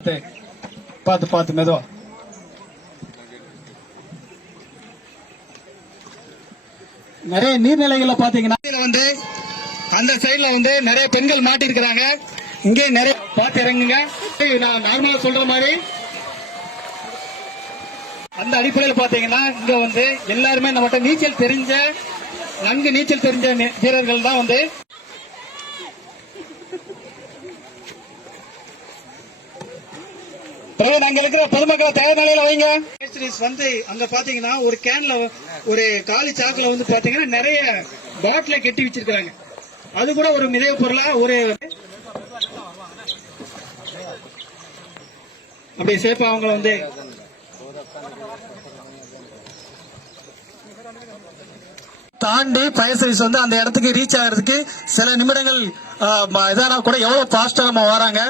பார்த்து பார்த்து மெதுவா. நிறைய நீர்நிலைகள் பாத்தீங்கன்னா வந்து அந்த சைடுல வந்து நிறைய பெண்கள் மாட்டிருக்கிறாங்க. இங்கே நிறைய பார்த்து இறங்குங்க நான் நார்மலா சொல்ற மாதிரி அந்த அடிப்படையில் பாத்தீங்கன்னா இங்க வந்து எல்லாருமே நம்மகிட்ட நீச்சல் தெரிஞ்ச நன்கு நீச்சல் தெரிஞ்ச வீரர்கள் தான் வந்து பிரவீன், அங்க இருக்கிற பொதுமக்களை தயார் நிலையில வைங்க. வந்து அங்க பாத்தீங்கன்னா ஒரு கேன்ல ஒரு காலி சாக்குல வந்து பாத்தீங்கன்னா நிறைய பாட்டில கெட்டி வச்சிருக்காங்க அது கூட ஒரு மிதவை பொருளா ஒரு அப்படியே சேஃபா அவங்கள வந்து தாண்டி ஃபயர் சர்வீஸ் வந்து அந்த இடத்துக்கு ரீச் ஆகிறதுக்கு சில நிமிடங்கள் இதானா கூட எவ்வளவு ஃபாஸ்டா நம்ம வராங்க.